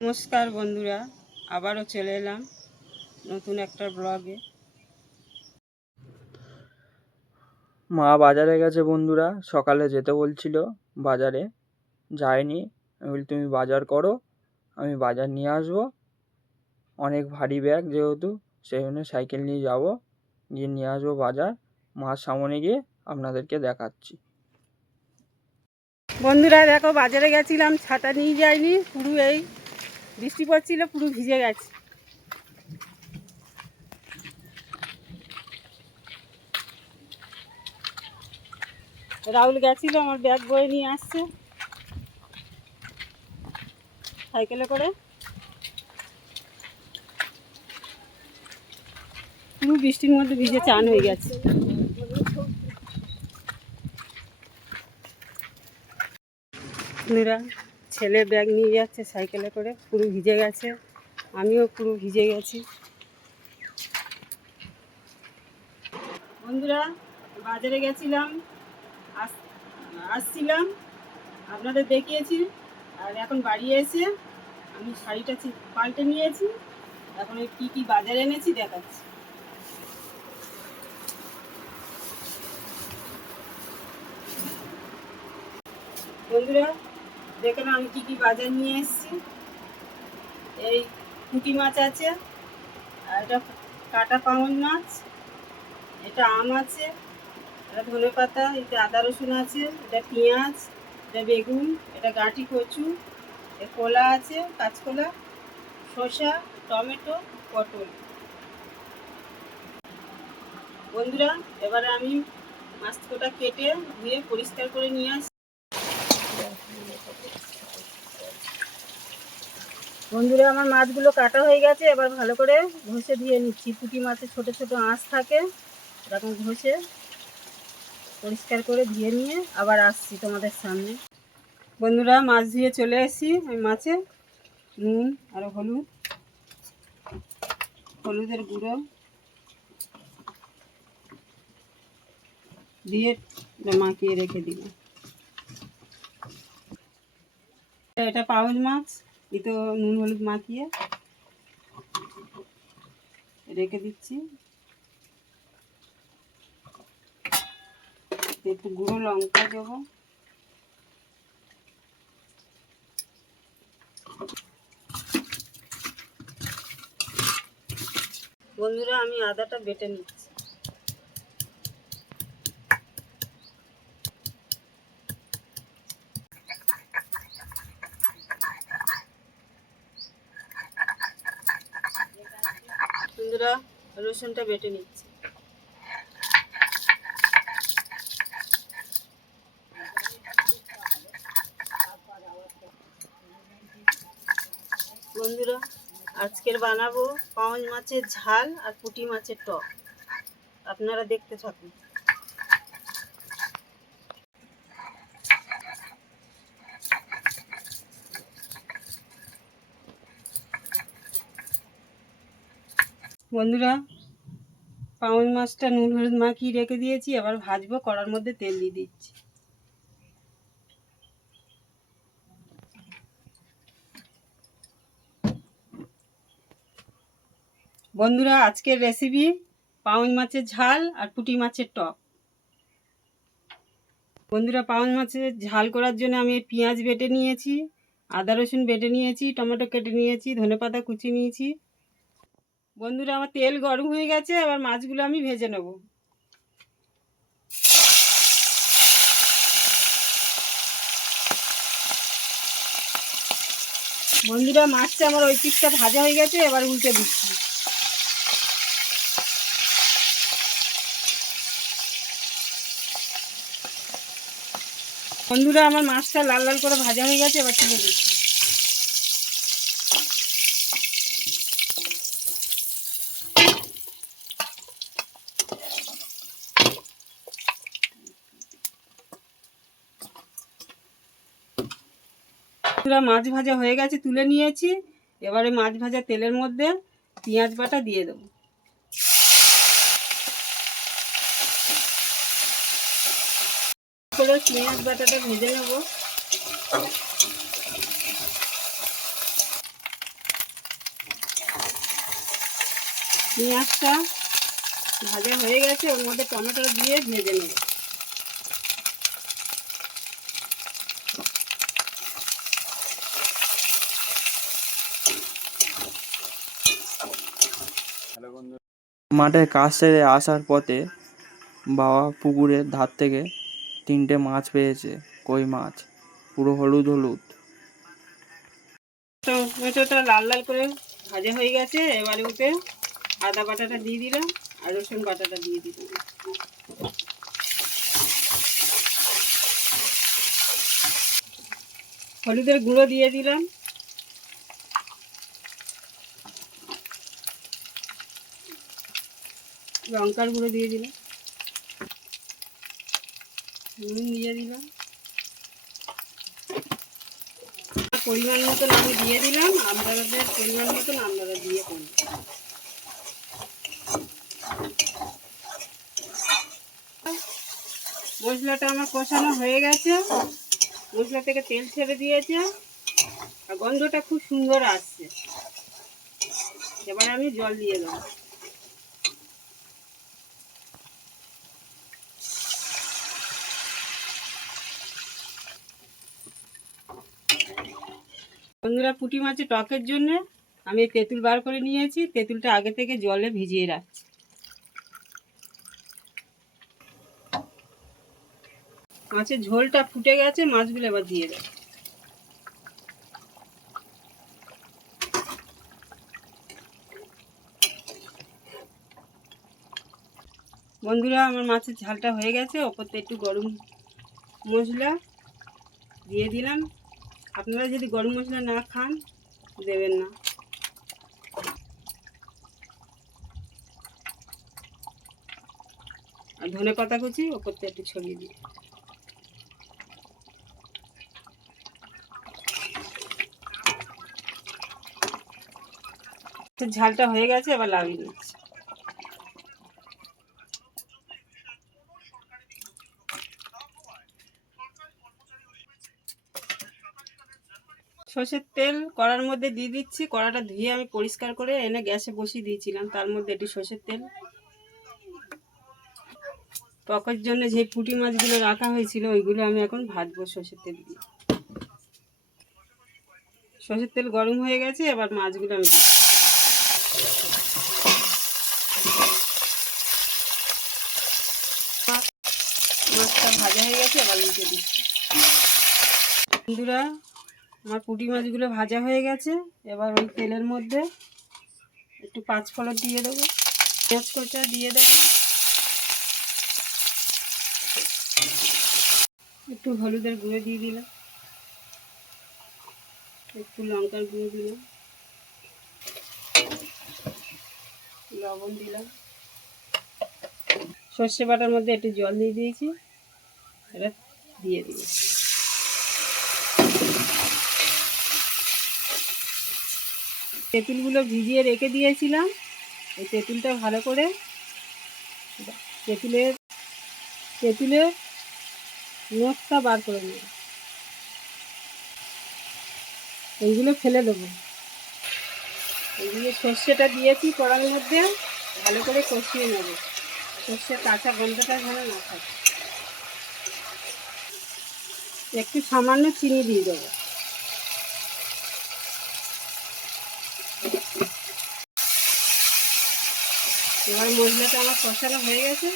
নমস্কার বন্ধুরা, আবারও চলে এলাম নতুন একটা ব্লগে। মা বাজারে গেছে বন্ধুরা, সকালে যেতে বলছিল বাজারে, যায়নি। আমি বলি তুমি বাজার করো, আমি বাজার নিয়ে আসবো। অনেক ভারী ব্যাগ যেহেতু, সেই জন্য সাইকেল নিয়ে যাব, গিয়ে নিয়ে আসবো বাজার। মার সামনে গিয়ে আপনাদেরকে দেখাচ্ছি। বন্ধুরা দেখো, বাজারে গেছিলাম, ছাতা নিয়ে যাইনি, পুরো এই বৃষ্টি পড়ছিল, পুরো ভিজে গেছে। রাহুল গেছিল, আমার ব্যাগ বয়ে নিয়ে আসছে সাইকেলে করে। পুরো বৃষ্টির মধ্যে ভিজে চান হয়ে গেছে। বন্ধুরা, ছেলে ব্যাগ নিয়ে যাচ্ছে সাইকেলে করে, পুরো ভিজে গেছে, আমিও পুরো ভিজে গেছি। বন্ধুরা, বাজারে গেছিলাম, আসছিলাম, আপনাদের দেখিয়েছি। আর এখন বাড়ি এসে আমি শাড়িটা পাল্টে নিয়েছি। এখন কী কী বাজারে এনেছি দেখাচ্ছি। বন্ধুরা দেখেন আমি কী কী বাজার নিয়ে এসেছি। এই পুঁটি মাছ আছে, আর এটা কাটা পাঙন মাছ, এটা আম আছে, এটা ধনে পাতা, এটা আদা রসুন আছে, এটা পেঁয়াজ, এটা বেগুন, এটা গাঁটি কচু, এটা কলা আছে, কাঁচকলা, শসা, টমেটো, পটল। বন্ধুরা এবারে আমি মাছটা কেটে ধুয়ে পরিষ্কার করে নিয়ে আসি। বন্ধুরা আমার মাছগুলো কাটা হয়ে গেছে, এবার ভালো করে ঘষে ধুয়ে নিচ্ছি। পুঁটি মাছের ছোট ছোট আঁশ থাকে, এরকম ঘষে পরিষ্কার করে ধুয়ে নিয়ে আবার আসছি তোমাদের সামনে। বন্ধুরা মাছ ধুয়ে চলে এসেছি। আমি মাছে নুন আর হলুদের গুঁড়ো দিয়ে মাখিয়ে রেখে দিলাম। এটা পাউজ মাছ, এই তো নুন হলুদ মাখিয়ে রেখে দিচ্ছি। একটু গুঁড়ো লঙ্কা দেবো, বন্ধুরা আমি আদাটা বেটে নিচ্ছি। বন্ধুরা রসুনটা বেটে নিচ্ছি। বন্ধুরা আজকের বানাবো পাউজ মাছের ঝাল আর পুঁটি মাছের টক, আপনারা দেখতে থাকুন। বন্ধুরা পাউজ মাছটা নুন হলুদ মাখিয়ে রেখে দিয়েছি, এবার ভাজবো। কড়ার মধ্যে তেল দিয়ে দিচ্ছি। বন্ধুরা আজকের রেসিপি পাউজ মাছের ঝাল আর পুঁটি মাছের টক। বন্ধুরা পাউজ মাছের ঝাল করার জন্য আমি পেঁয়াজ বেটে নিয়েছি, আদা রসুন বেটে নিয়েছি, টমেটো কেটে নিয়েছি, ধনেপাতা কুচি নিয়েছি। বন্ধুরা আমার তেল গরম হয়ে গেছে, এবার মাছগুলো আমি ভেজে নেব। বন্ধুরা মাছটা আমার ওই পিঠটা ভাজা হয়ে গেছে, এবার উল্টে দিচ্ছি। বন্ধুরা আমার মাছটা লাল লাল করে ভাজা হয়ে গেছে, এবার তুলে দিচ্ছি। বন্ধুরা মাছ ভাজা হয়ে গেছে, তুলে নিয়েছি। এবারে মাছ ভাজা তেলের মধ্যে পেঁয়াজ বাটা দিয়ে দেবো। করে পেঁয়াজ বাটাটা ভেজে নেব। পেঁয়াজটা ভাজা হয়ে গেছে, ওর মধ্যে টমেটো দিয়ে ভেজে নেব। মাঠে কাজ সেরে আসার পথে বাবা পুকুরের ধার থেকে 3টে মাছ পেয়েছে, কই মাছ, পুরো হলুদ হলুদ। টমেটোটা লাল লাল করে ভাজা হয়ে গেছে, এবারে ওতে আদা বাটাটা দিয়ে দিলাম আর রসুন বাটাটা দিয়ে দিলাম। হলুদের গুঁড়ো দিয়ে দিলাম, লঙ্কার গুঁড়ো দিয়ে দিলাম, নুন দিয়ে দিলাম, পরিমাণ মতন আমি দিয়ে দিলাম, আপনাদের পরিমাণ মতন আপনারা দিয়ে করবেন। মশলাটা আমার কষানো হয়ে গেছে, মশলা থেকে তেল ছেড়ে দিয়েছে আর গন্ধটা খুব সুন্দর আসছে। এবার আমি জল দিয়ে দেবো। বন্ধুরা, পুঁটি মাছের টকের জন্য আমি তেঁতুল বার করে নিয়েছি, তেঁতুলটা আগে থেকে জলে ভিজিয়ে রাখছি। মাছের ঝোলটা ফুটে গেছে, মাছগুলো এবার দিয়ে দেব। বন্ধুরা, আমার মাছের ঝালটা হয়ে গেছে, ওপরতে একটু গরম মশলা দিয়ে দিলাম। আপনারা যদি গরম মশলা না খান দেবেন না। আর ধনে পাতা কুচি ওপরতে একটু ছড়িয়ে দিই। ঝালটা হয়ে গেছে, এবার লাগিয়ে দিচ্ছি। সর্ষের তেল কড়ার মধ্যে দিয়ে দিচ্ছি। কড়াটা ধুয়ে আমি পরিষ্কার করে এনে গ্যাসে বসিয়ে দিয়েছিলাম, তার মধ্যে একটু সর্ষের তেল। টকের জন্য যে পুঁটি মাছগুলো রাখা হয়েছিল ওইগুলো আমি এখন ভাজবো সর্ষের তেল দিয়ে। সর্ষের তেল গরম হয়ে গেছে, এবার মাছগুলো আমি মাছটা ভাজা হয়ে গেছে, এবার উল্টে দিচ্ছি। বন্ধুরা, আমার পুঁটি মাছগুলো ভাজা হয়ে গেছে, এবার ওই তেলের মধ্যে একটু পাঁচফোড়ন দিয়ে দেবো, পেঁয়াজ কোঁচা দিয়ে দেবো, একটু হলুদের গুঁড়ো দিয়ে দিলাম, একটু লঙ্কার গুঁড়ো দিলাম, লবণ দিলাম, সর্ষে বাটার মধ্যে একটু জল দিয়ে দিয়েছি, এটা দিয়ে দিই। তেঁতুলগুলো ভিজিয়ে রেখে দিয়েছিলাম, এই তেঁতুলটা ভালো করে তেঁতুলের রসটা বার করে নেব, এইগুলো ফেলে দেবো। এইগুলো সর্ষেটা দিয়েছি কড়ার মধ্যে, ভালো করে কষিয়ে নেব, সর্ষের কাঁচা গন্ধটা যেন না থাকে। একটু সামান্য চিনি দিয়ে দেবো। এবার মশলাটা আমার কষানো হয়ে গেছে,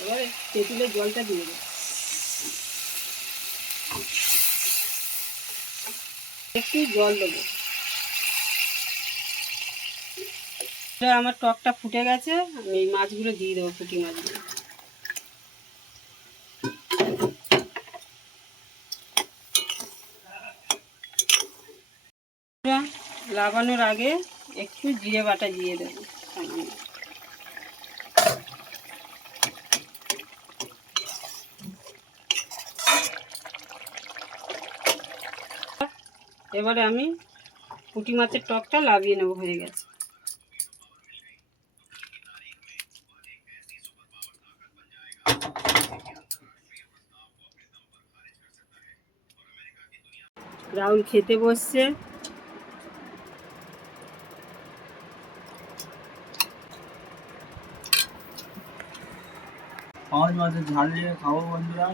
এবার তেঁতুলের জলটা দিয়ে দেবো। একটু জল দেবো। আমার টকটা ফুটে গেছে, আমি এই মাছগুলো দিয়ে দেবো, পুঁটি মাছগুলো। লাগানোর আগে একটু জিরে বাটা দিয়ে দেবো। এবারে আমি পুঁটি মাছের টকটা লাগিয়ে নেবো, হয়ে গেছে। রাহুল খেতে বসছে। পাঁচ মাছের ঝাল দিয়ে খাবো বন্ধুরা।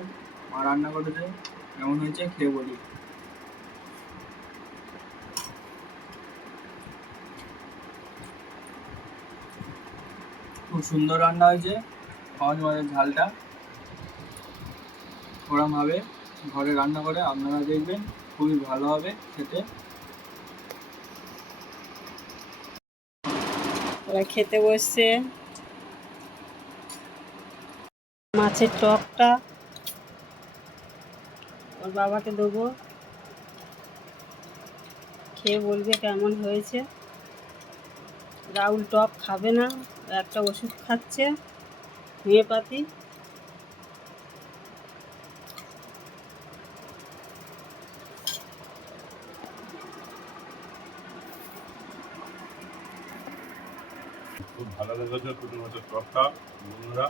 মা রান্না করেছে, কেমন হয়েছে খেয়ে বলি। খুব সুন্দর রান্না হয়েছে পাঁচ মাছের ঝালটা। ওরমভাবে ঘরে রান্না করে আপনারা দেখবেন, খুবই ভালো হবে খেতে। ওরা খেতে বসছে। মাছের টকটা ওর বাবাকে দেবো, খেয়ে বলবে কেমন হয়েছে। রাহুল টক খাবে না, একটা ওষুধ খাচ্ছে হোমিওপ্যাথি। খুব ভালো লেগেছে পুঁটি মাছের টকটা বন্ধুরা,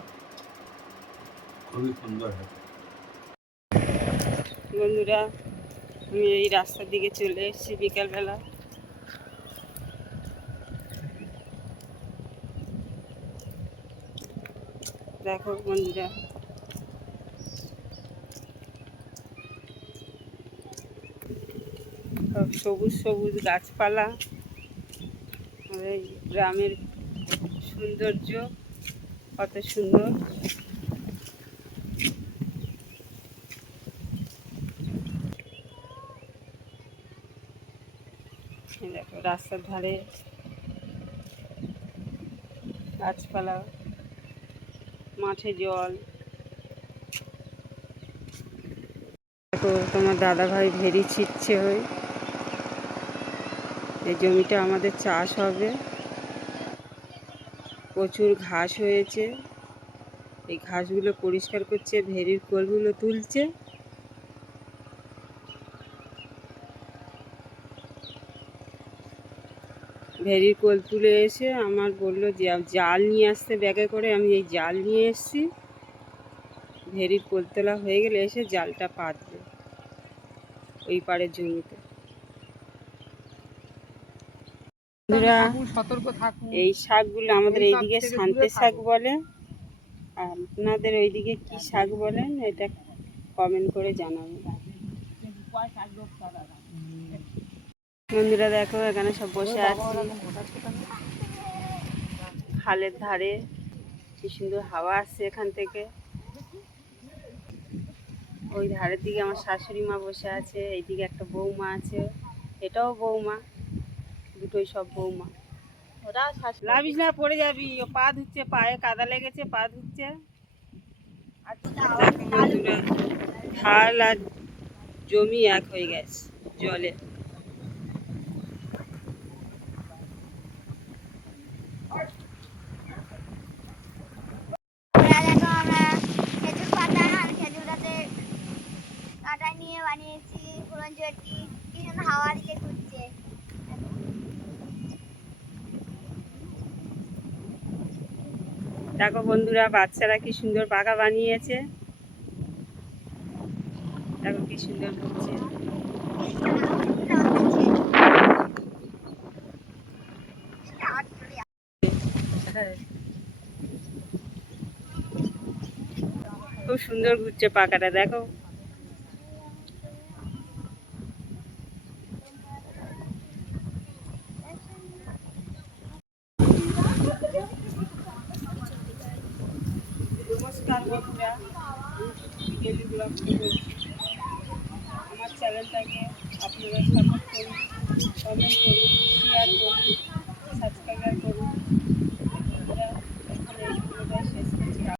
খুবই সুন্দর হয়েছে। বন্ধুরা আমি এই রাস্তার দিকে চলে এসেছি বিকালবেলা। দেখো বন্ধুরা, সব সবুজ সবুজ গাছপালা, আর এই গ্রামের সৌন্দর্য কত সুন্দর। এই দেখো রাস্তার ধারে গাছপালা, মাঠে জল। দেখো তোমার দাদা ভাই ভেরি ছিটছে। ওই এই জমিটা আমাদের চাষ হবে, প্রচুর ঘাস হয়েছে। এই ঘাসগুলো পরিষ্কার করছে, ভেরির কোলগুলো তুলছে। ভেরির কোল তুলে এসে আমার বললো যে জাল নিয়ে আসতে ব্যাগে করে। আমি এই জাল নিয়ে এসেছি, ভেরির কোল তোলা হয়ে গেলে এসে জালটা পাতবে ওই পাড়ের জমিতে। সতর্ক থাকুন। এই শাকগুলো আমাদের এই সব এইদিকে থেকে শান্তে দূরে শাক থাকুন। বলে, আর আপনাদের ওইদিকে কি শাক বলেন এটা কমেন্ট করে জানাবেন। বন্ধুরা দেখো এখানে সব বসে আছি খালের ধারে, কি সুন্দর হাওয়া আসছে এখান থেকে। ওই ধারের দিকে আমার শাশুড়ি মা বসে আছে, এইদিকে একটা বৌমা আছে, এটাও বৌমা, দুটোই সব বৌমা। ওরা লাভিস না, পড়ে যাবি। ও পা ধুচ্ছে, পায়ে কাদা লেগেছে, পা ধুচ্ছে। দেখো বন্ধুরা, খাল আর জমি এক হয়ে গেছে জলে। দেখো আমরা খেজুর পাতা আর খেজুরাতে কাটা নিয়ে বানিয়েছি পুরন চটি। কি সুন্দর হাওয়া দিকে ঘুরছে। দেখো বন্ধুরা, বাচ্চারা কি সুন্দর পাকা বানিয়েছে। দেখো কি সুন্দর ঘুরছে। খুব সুন্দর ঘুরছে পাকাটা, দেখো। নমস্কার বন্ধুরা, ডেলি ব্লগ থেকে আমার চ্যানেলটাকে আপনারা সাপোর্ট করুন, কমেন্ট করুন, শেয়ার